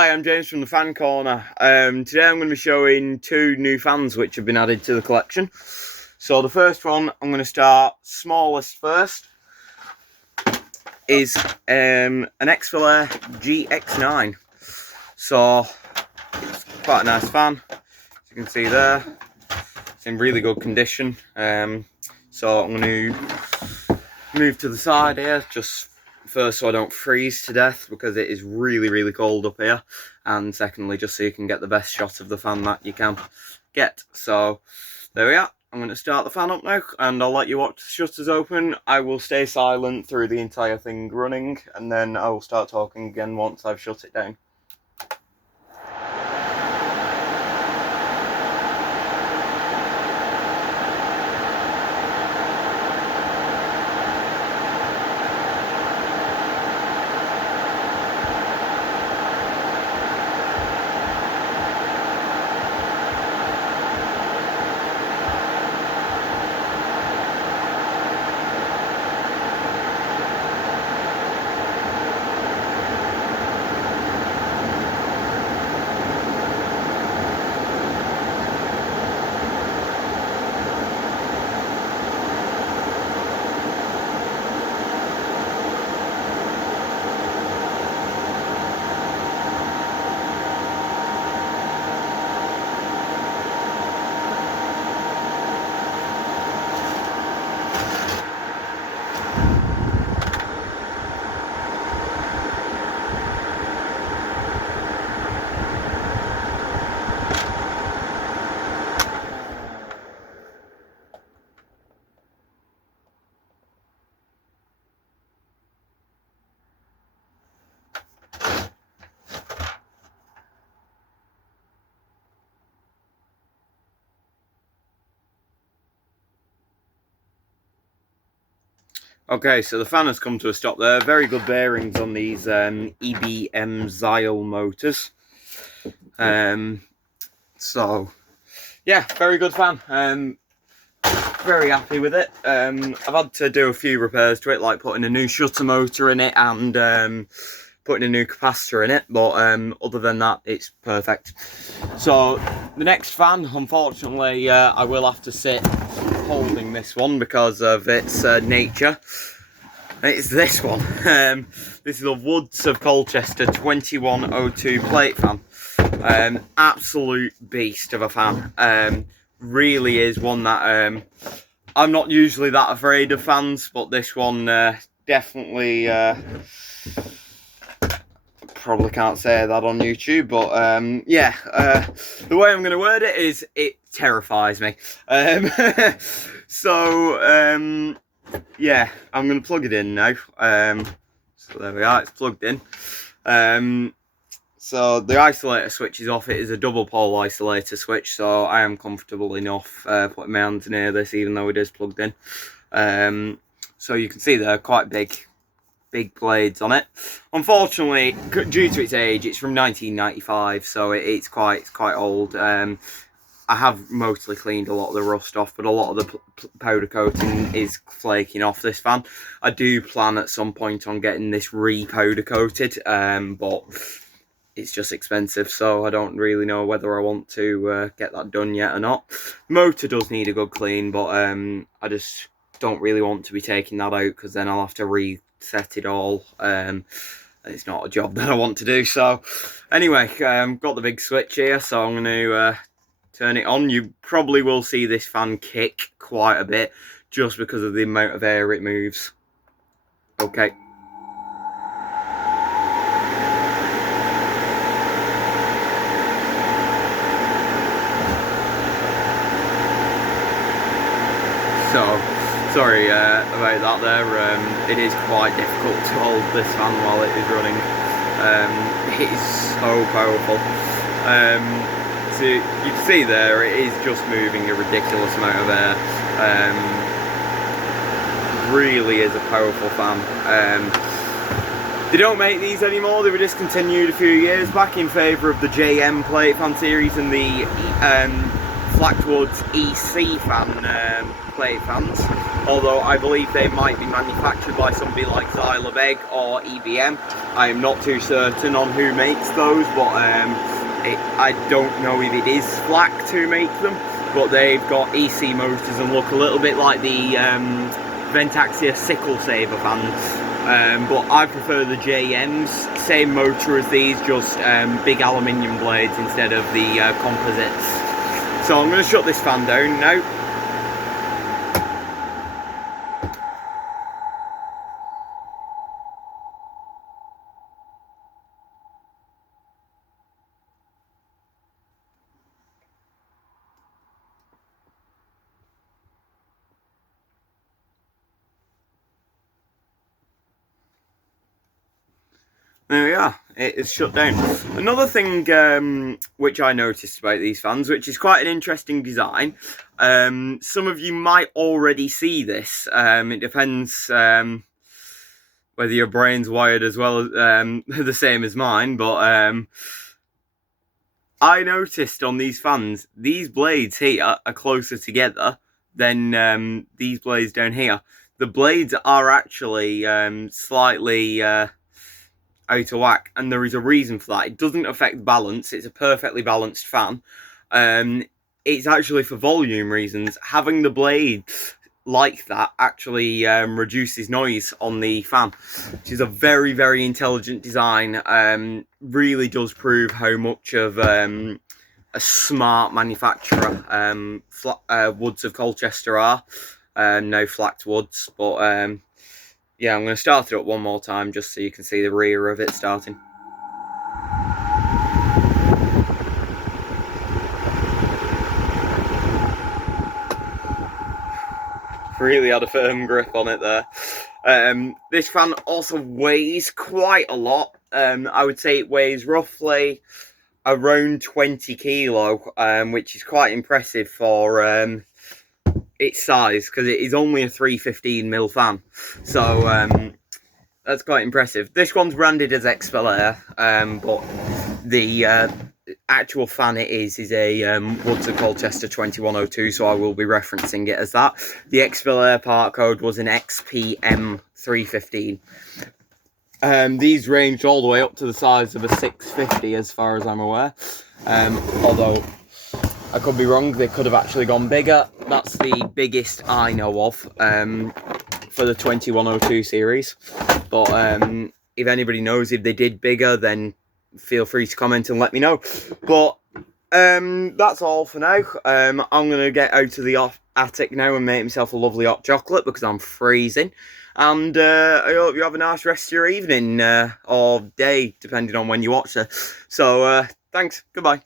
Hi, I'm James from the Fan Corner. Today I'm going to be showing two new fans which have been added to the collection. So the first one, I'm going to start smallest first, is an X-Filaire GX9. So it's quite a nice fan, as you can see there. It's in really good condition. So I'm going to move to the side here, just first so I don't freeze to death because it is really cold up here, and secondly just so you can get the best shot of the fan that you can get. So there we are. I'm going to start the fan up now and I'll let you watch the shutters open. I will stay silent through the entire thing running, and then I will start talking again once I've shut it down. Okay, so the fan has come to a stop there. Very good bearings on these EBM Zyle motors. So, yeah, very good fan. Very happy with it. I've had to do a few repairs to it, like putting a new shutter motor in it and putting a new capacitor in it, but other than that, it's perfect. So, the next fan, unfortunately, I will have to sit holding this one because of its nature. It's this one. This is a Woods of Colchester 2102 plate fan. Absolute beast of a fan. Really is one that I'm not usually that afraid of fans, but this one definitely probably can't say that on YouTube, but yeah, the way I'm going to word it is it terrifies me. So yeah, I'm going to plug it in now. So there we are, it's plugged in. So the isolator switch is off. It is a double pole isolator switch, so I am comfortable enough putting my hands near this, even though it is plugged in. So you can see there are quite big blades on it. Unfortunately, due to its age, it's from 1995, so it's quite old. I have mostly cleaned a lot of the rust off, but a lot of the powder coating is flaking off this fan. I do plan at some point on getting this re-powder coated, but it's just expensive, so I don't really know whether I want to get that done yet or not. The motor does need a good clean, but I just don't really want to be taking that out because then I'll have to reset it all. It's not a job that I want to do. So anyway, got the big switch here, so I'm going to turn it on. You probably will see this fan kick quite a bit just because of the amount of air it moves. Okay. So, sorry about that there. It is quite difficult to hold this fan while it is running. It is so powerful. So you can see there, it is just moving a ridiculous amount of air. Really is a powerful fan. They don't make these anymore. They were discontinued a few years back in favour of the JM plate fan series and the Flackwood's EC fan plate fans, although I believe they might be manufactured by somebody like Xylabeg or EBM. I am not too certain on who makes those, but I don't know if it is Flack to make them, but they've got EC motors and look a little bit like the Ventaxia Sickle Saver fans, but I prefer the JMs, same motor as these, just big aluminium blades instead of the composites. So I'm going to shut this fan down now. There we are, it is shut down. Another thing which I noticed about these fans, which is quite an interesting design, some of you might already see this, it depends whether your brain's wired as well as the same as mine, but I noticed on these fans, these blades here are closer together than these blades down here. The blades are actually slightly out of whack, and there is a reason for that. It doesn't affect balance, it's a perfectly balanced fan. It's actually for volume reasons. Having the blade like that actually reduces noise on the fan, which is a very, very intelligent design. Really does prove how much of a smart manufacturer Woods of Colchester are. No Flacked Woods, but yeah, I'm going to start it up one more time just so you can see the rear of it starting. Really had a firm grip on it there. This fan also weighs quite a lot. I would say it weighs roughly around 20 kilo, which is quite impressive for its size, because it is only a 315mm fan. So that's quite impressive. This one's branded as Expel-Air, but the actual fan it is a Woods of Colchester 2102, so I will be referencing it as that. The Expel-Air part code was an XPM315. These ranged all the way up to the size of a 650 as far as I'm aware, although I could be wrong, they could have actually gone bigger. That's the biggest I know of for the 2102 series, but if anybody knows if they did bigger, then feel free to comment and let me know. But that's all for now. I'm going to get out of the attic now and make myself a lovely hot chocolate because I'm freezing. And I hope you have a nice rest of your evening or day, depending on when you watch it. So, thanks. Goodbye.